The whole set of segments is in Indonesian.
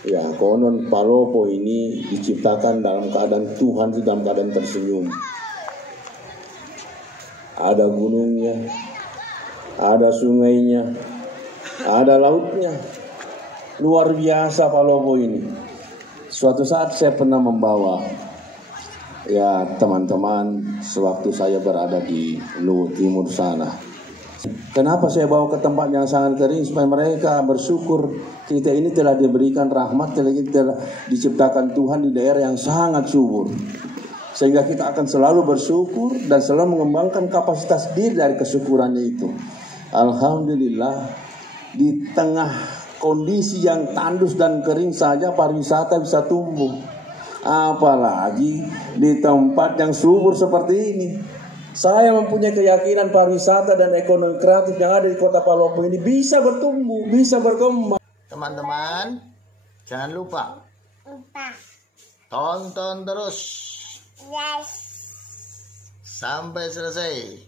Ya, konon Palopo ini diciptakan dalam keadaan Tuhan itu dalam keadaan tersenyum. Ada gunungnya, ada sungainya, ada lautnya. Luar biasa Palopo ini. Suatu saat saya pernah membawa ya teman-teman sewaktu saya berada di Luwu Timur sana. Kenapa saya bawa ke tempat yang sangat kering supaya mereka bersyukur kita ini telah diberikan rahmat, kita telah diciptakan Tuhan di daerah yang sangat subur. Sehingga kita akan selalu bersyukur dan selalu mengembangkan kapasitas diri dari kesyukurannya itu. Alhamdulillah, di tengah kondisi yang tandus dan kering saja pariwisata bisa tumbuh. Apalagi di tempat yang subur seperti ini. Saya mempunyai keyakinan pariwisata dan ekonomi kreatif yang ada di kota Palopo ini bisa bertumbuh, bisa berkembang. Teman-teman, jangan lupa tonton terus sampai selesai.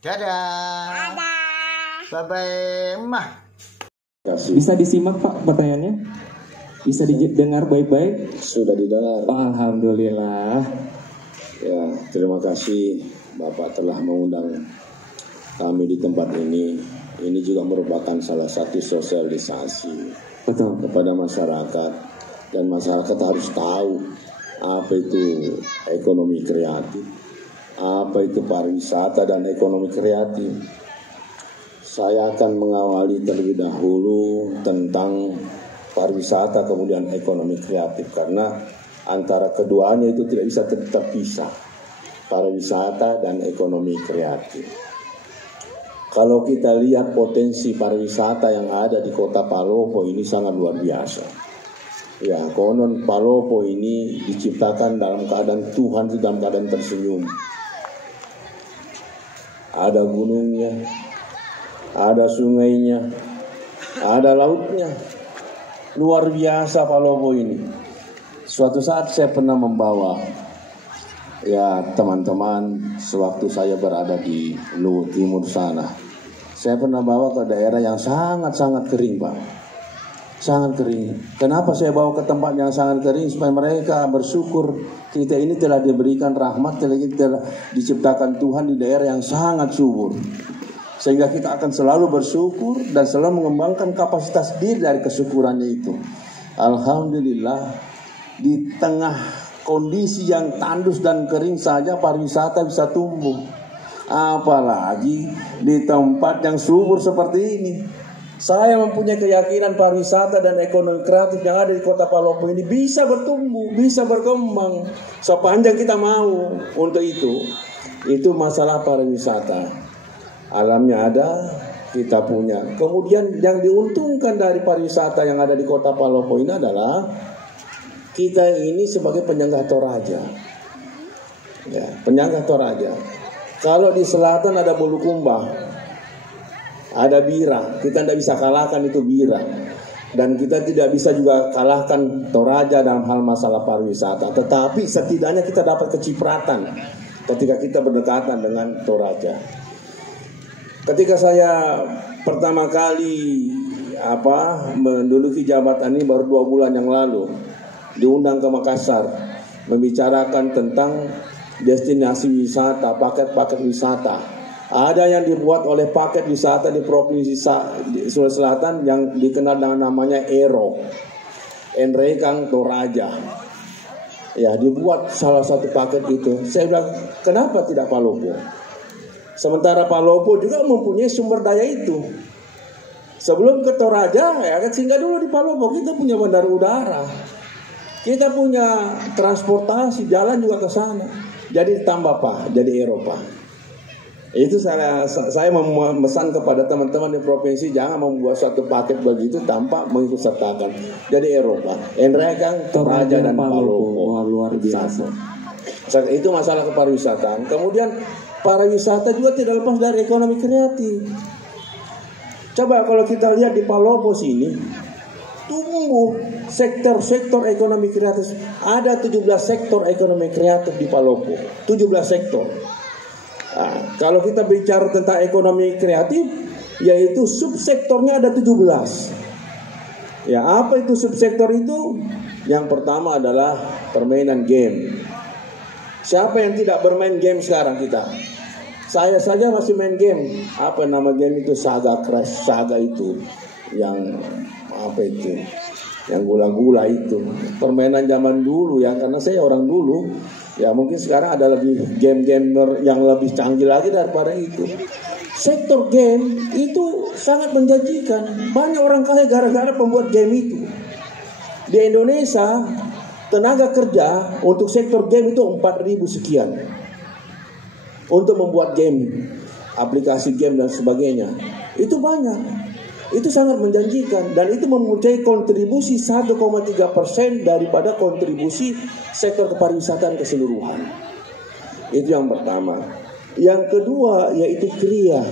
Dadah. Bye-bye, Mah. Bisa disimak Pak pertanyaannya? Bisa didengar baik-baik? Sudah didengar. Alhamdulillah. Ya, terima kasih Bapak telah mengundang kami di tempat ini. Ini juga merupakan salah satu sosialisasi Betul. kepada masyarakat. Dan masyarakat harus tahu apa itu ekonomi kreatif, apa itu pariwisata dan ekonomi kreatif. Saya akan mengawali terlebih dahulu tentang pariwisata kemudian ekonomi kreatif, karena antara keduanya itu tidak bisa terpisah, pariwisata dan ekonomi kreatif. Kalau kita lihat potensi pariwisata yang ada di kota Palopo ini sangat luar biasa. Ya, konon Palopo ini diciptakan dalam keadaan Tuhan itu dalam keadaan tersenyum. Ada gunungnya, ada sungainya, ada lautnya. Luar biasa Palopo ini. Suatu saat saya pernah membawa ya teman-teman sewaktu saya berada di Luwu Timur sana. Saya pernah bawa ke daerah yang sangat-sangat kering, Pak. Sangat kering. Kenapa saya bawa ke tempat yang sangat kering? Supaya mereka bersyukur kita ini telah diberikan rahmat, kita telah diciptakan Tuhan di daerah yang sangat subur. Sehingga kita akan selalu bersyukur dan selalu mengembangkan kapasitas diri dari kesyukurannya itu. Alhamdulillah, di tengah kondisi yang tandus dan kering saja pariwisata bisa tumbuh. Apalagi di tempat yang subur seperti ini. Saya mempunyai keyakinan pariwisata dan ekonomi kreatif yang ada di kota Palopo ini bisa bertumbuh, bisa berkembang sepanjang kita mau untuk itu. Itu masalah pariwisata. Alamnya ada, kita punya. Kemudian yang diuntungkan dari pariwisata yang ada di kota Palopo ini adalah kita ini sebagai penyangga Toraja. Ya, penyangga Toraja. Kalau di selatan ada Bulukumba, ada Bira, kita tidak bisa kalahkan itu Bira. Dan kita tidak bisa juga kalahkan Toraja dalam hal masalah pariwisata. Tetapi setidaknya kita dapat kecipratan ketika kita berdekatan dengan Toraja. Ketika saya pertama kali menduduki jabatan ini baru 2 bulan yang lalu, diundang ke Makassar membicarakan tentang destinasi wisata, paket-paket wisata. Ada yang dibuat oleh paket wisata di Provinsi Sulawesi Selatan yang dikenal dengan namanya ERO, Enrekang Toraja. Ya, dibuat salah satu paket itu. Saya bilang, kenapa tidak Palopo? Sementara Palopo juga mempunyai sumber daya itu. Sebelum ke Toraja, ya singgah dulu di Palopo. Kita punya bandar udara, kita punya transportasi, jalan juga ke sana. Jadi tambah Pak, jadi Eropa. Itu saya memesan kepada teman-teman di provinsi, jangan membuat satu paket begitu tanpa mengikut sertakan. Jadi Eropa, Enrekang, Toraja dan Palopo. Wah, luar biasa. Itu masalah kepariwisataan. Kemudian pariwisata juga tidak lepas dari ekonomi kreatif. Coba kalau kita lihat di Palopo sini, tumbuh sektor-sektor ekonomi kreatif. Ada 17 sektor ekonomi kreatif di Palopo. 17 sektor. Nah, kalau kita bicara tentang ekonomi kreatif, yaitu subsektornya ada 17. Ya, apa itu subsektor itu? Yang pertama adalah permainan game. Siapa yang tidak bermain game sekarang kita? Saya saja masih main game. Apa nama game itu? Saga Crash, Saga itu. Yang apa itu? Yang gula-gula itu. Permainan zaman dulu ya, karena saya orang dulu. Ya mungkin sekarang ada lebih game-gamer yang lebih canggih lagi daripada itu. Sektor game itu sangat menjanjikan. Banyak orang kaya gara-gara pembuat game itu. Di Indonesia tenaga kerja untuk sektor game itu 4.000 sekian. Untuk membuat game, aplikasi game dan sebagainya. Itu banyak. Itu sangat menjanjikan dan itu mempunyai kontribusi 1,3% daripada kontribusi sektor kepariwisataan keseluruhan. Itu yang pertama. Yang kedua yaitu kriya.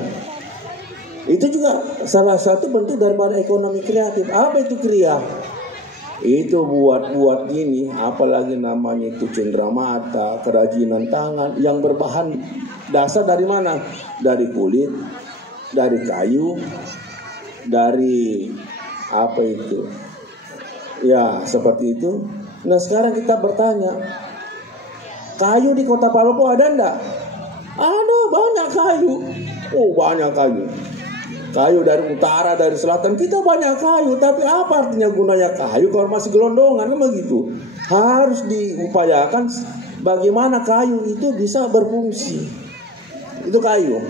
Itu juga salah satu bentuk daripada ekonomi kreatif. Apa itu kriya? Itu buat ini, apalagi namanya itu cenderamata, kerajinan tangan yang berbahan dasar dari mana? Dari kulit, dari kayu, dari apa itu? Ya, seperti itu. Nah, sekarang kita bertanya, kayu di Kota Palopo ada enggak? Ada, banyak kayu. Oh, banyak kayu. Kayu dari utara, dari selatan, kita banyak kayu. Tapi apa artinya gunanya kayu kalau masih gelondongan? Kan begitu. Harus diupayakan bagaimana kayu itu bisa berfungsi. Itu kayu.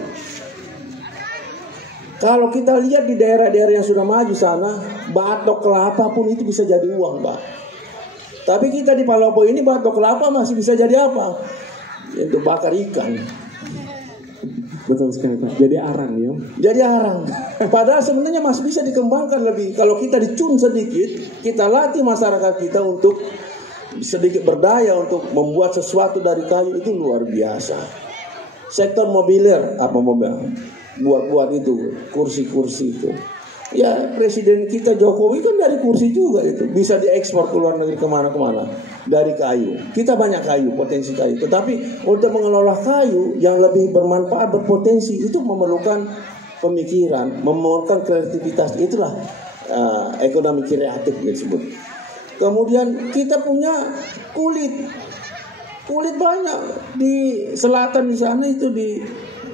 Kalau kita lihat di daerah-daerah yang sudah maju sana, batok kelapa pun itu bisa jadi uang, Pak. Tapi kita di Palopo ini batok kelapa masih bisa jadi apa? Itu bakar ikan. Betul sekali Pak. Jadi arang ya. Jadi arang. Padahal sebenarnya masih bisa dikembangkan lebih. Kalau kita dicun sedikit, kita latih masyarakat kita untuk sedikit berdaya untuk membuat sesuatu dari kayu itu luar biasa. Sektor mobiler, apa mobil? Buat itu, kursi-kursi itu. Ya, Presiden kita Jokowi kan dari kursi juga itu. Bisa diekspor ke luar negeri kemana-kemana. Dari kayu. Kita banyak kayu, potensi kayu. Tetapi untuk mengelola kayu yang lebih bermanfaat, berpotensi, itu memerlukan pemikiran, memerlukan kreativitas. Itulah ekonomi kreatif disebut. Kemudian kita punya kulit. Kulit banyak. Di selatan di sana itu di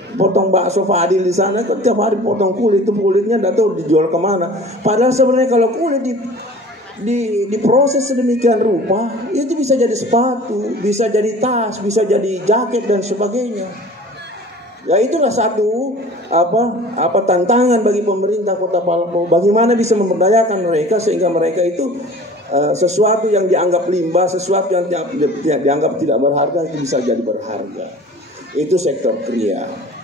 potong bakso Fadil di sana kan tiap hari potong kulit, itu kulitnya tidak tahu dijual kemana. Padahal sebenarnya kalau kulit diproses sedemikian rupa itu bisa jadi sepatu, bisa jadi tas, bisa jadi jaket dan sebagainya. Ya itulah satu apa tantangan bagi pemerintah Kota Palopo. Bagaimana bisa memberdayakan mereka sehingga mereka itu sesuatu yang dianggap limbah, sesuatu yang dianggap tidak berharga itu bisa jadi berharga. Itu sektor kriya.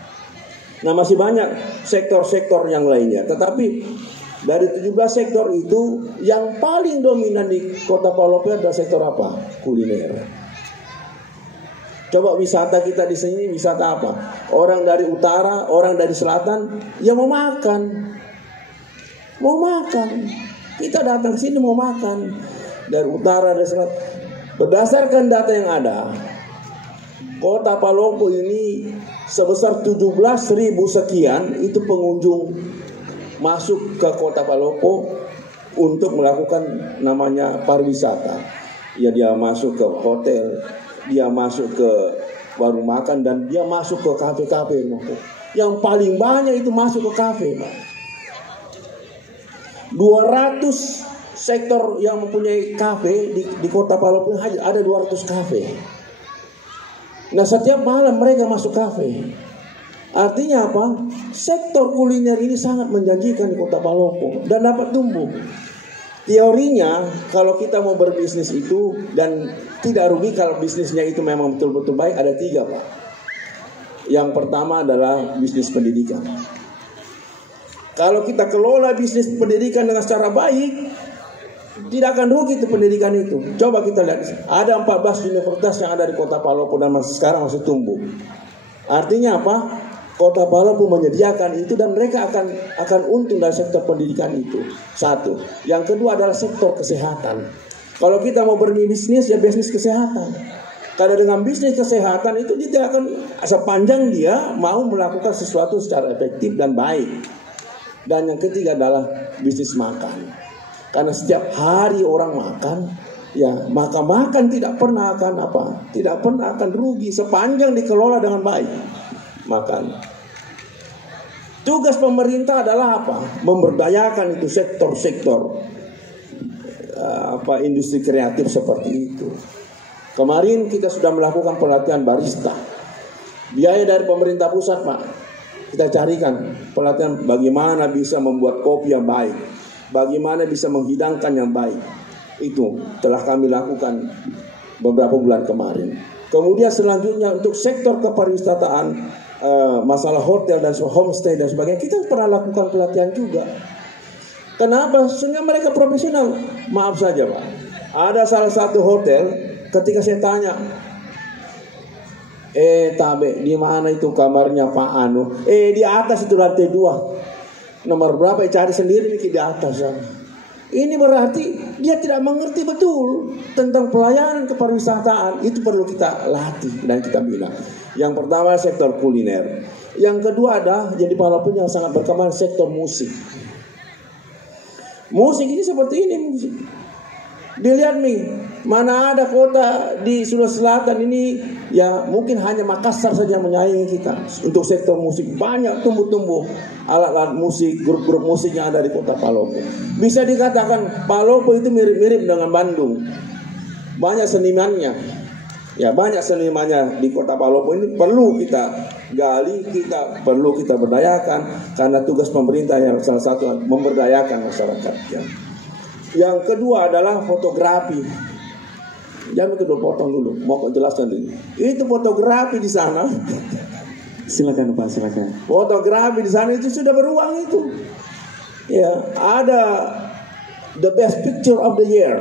Nah, masih banyak sektor-sektor yang lainnya. Tetapi dari 17 sektor itu yang paling dominan di Kota Palopo adalah sektor apa? Kuliner. Coba wisata kita di sini, wisata apa? Orang dari utara, orang dari selatan, ya mau makan. Mau makan. Kita datang ke sini mau makan. Dari utara, dari selatan. Berdasarkan data yang ada, Kota Palopo ini sebesar 17.000 sekian itu pengunjung masuk ke Kota Palopo untuk melakukan namanya pariwisata. Ya, dia masuk ke hotel, dia masuk ke warung makan, dan dia masuk ke kafe-kafe. Yang paling banyak itu masuk ke kafe, Pak. 200 sektor yang mempunyai kafe di Kota Palopo ada 200 kafe. Nah, setiap malam mereka masuk kafe. Artinya apa? Sektor kuliner ini sangat menjanjikan di Kota Palopo dan dapat tumbuh. Teorinya, kalau kita mau berbisnis itu dan tidak rugi kalau bisnisnya itu memang betul-betul baik, ada 3, Pak. Yang pertama adalah bisnis pendidikan. Kalau kita kelola bisnis pendidikan dengan secara baik, tidak akan rugi itu pendidikan itu. Coba kita lihat, ada 14 universitas yang ada di Kota Palopo dan sekarang masih tumbuh. Artinya apa? Kota Palopo menyediakan itu dan mereka akan untung dari sektor pendidikan itu. Satu. Yang kedua adalah sektor kesehatan. Kalau kita mau berbisnis, ya bisnis kesehatan. Karena dengan bisnis kesehatan itu dia tidak akan, sepanjang dia mau melakukan sesuatu secara efektif dan baik. Dan yang ketiga adalah bisnis makan. Karena setiap hari orang makan, ya maka makan tidak pernah akan apa? Tidak pernah akan rugi sepanjang dikelola dengan baik. Makan. Tugas pemerintah adalah apa? Memberdayakan itu sektor-sektor industri kreatif seperti itu. Kemarin kita sudah melakukan pelatihan barista. Biaya dari pemerintah pusat, Pak. Kita carikan pelatihan bagaimana bisa membuat kopi yang baik, bagaimana bisa menghidangkan yang baik. Itu telah kami lakukan beberapa bulan kemarin. Kemudian selanjutnya untuk sektor kepariwisataan, masalah hotel dan homestay dan sebagainya, kita pernah lakukan pelatihan juga. Kenapa? Sehingga mereka profesional. Maaf saja, Pak. Ada salah satu hotel, ketika saya tanya, Tabe, di mana itu kamarnya Pak Anu? Di atas itu lantai 2. Nomor berapa? Cari sendiri di atas sana. Ini berarti dia tidak mengerti betul tentang pelayanan kepariwisataan. Itu perlu kita latih dan kita bina. Yang pertama sektor kuliner. Yang kedua ada jadi walaupun yang sangat berkembang sektor musik. Musik ini seperti ini musik. Dilihat nih, mana ada kota di Sulawesi Selatan ini, ya mungkin hanya Makassar saja yang menyaingi kita. Untuk sektor musik banyak tumbuh-tumbuh alat-alat musik, grup-grup musik yang ada di kota Palopo. Bisa dikatakan Palopo itu mirip-mirip dengan Bandung. Banyak senimannya. Ya banyak senimannya di kota Palopo ini perlu kita gali, kita perlu kita berdayakan karena tugas pemerintah yang salah satu memberdayakan masyarakat. Ya. Yang kedua adalah fotografi. Jangan kedua potong dulu, mau jelaskan dulu. Itu fotografi di sana. Silakan Pak, silakan. Fotografi di sana itu sudah beruang itu. Ya, ada the best picture of the year.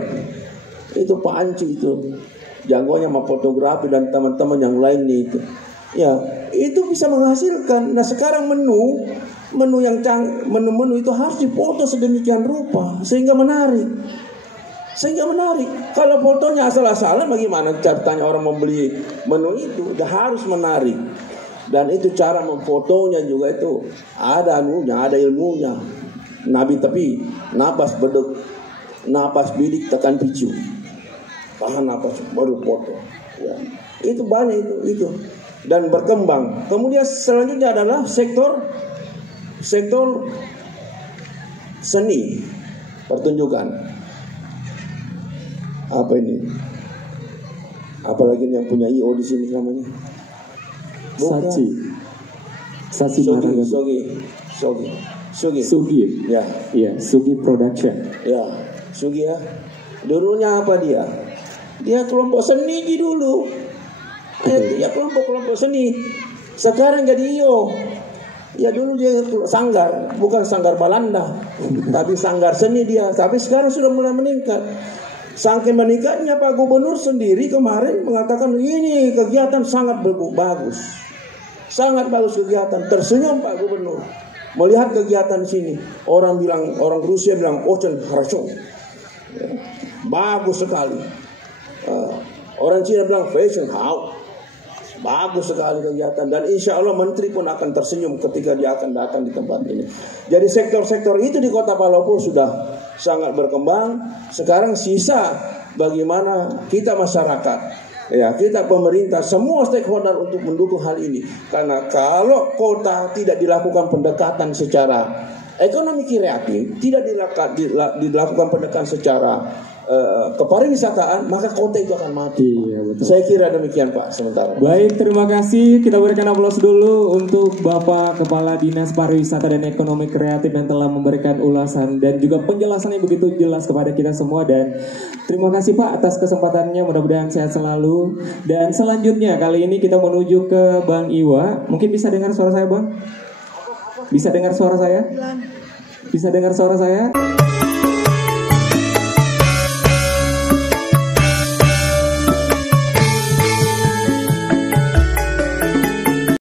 Itu Pak Anci itu. Jagonya sama fotografi dan teman-teman yang lainnya itu. Ya, itu bisa menghasilkan. Nah, sekarang menu itu harus difoto sedemikian rupa sehingga menarik. Kalau fotonya asal-asalan bagaimana caranya orang membeli menu itu? Dia harus menarik. Dan itu cara memfotonya juga itu ada ilmunya. Nabi tapi napas beduk, napas bidik tekan picu. Tahan napas baru foto. Ya. Itu banyak itu. Dan berkembang. Kemudian selanjutnya adalah sektor seni pertunjukan. Apa ini? Apalagi yang punya IO di sini namanya? Sachi Sugi. Ya. Iya, Sugi Production. Ya, Sugi ya. Dulunya apa dia? Dia kelompok seni dulu. Dia kelompok seni. Sekarang jadi IO. Ya dulu dia sanggar, bukan sanggar Balanda, tapi sanggar seni dia. Tapi sekarang sudah mulai meningkat. Saking meningkatnya Pak Gubernur sendiri kemarin mengatakan ini kegiatan sangat bagus. Sangat bagus kegiatan. Tersenyum Pak Gubernur melihat kegiatan sini. Orang Rusia bilang очень хорошо. Ya, bagus sekali. Orang Cina bilang fashion how. Bagus sekali kegiatan dan insya Allah menteri pun akan tersenyum ketika dia akan datang di tempat ini. Jadi sektor-sektor itu di kota Palopo sudah sangat berkembang. Sekarang sisa bagaimana kita masyarakat, ya kita pemerintah, semua stakeholder untuk mendukung hal ini. Karena kalau kota tidak dilakukan pendekatan secara ekonomi kreatif, tidak dilakukan pendekatan secara kepariwisataan, maka kota itu akan mati. Iya, betul. Saya kira demikian Pak sementara. Baik, terima kasih. Kita berikan aplaus dulu untuk Bapak Kepala Dinas Pariwisata dan Ekonomi Kreatif yang telah memberikan ulasan dan juga penjelasan yang begitu jelas kepada kita semua. Dan terima kasih Pak atas kesempatannya, mudah-mudahan sehat selalu. Dan selanjutnya kali ini kita menuju ke Bang Iwa. Mungkin bisa dengar suara saya Bang? Bisa dengar suara saya? Bisa dengar suara saya?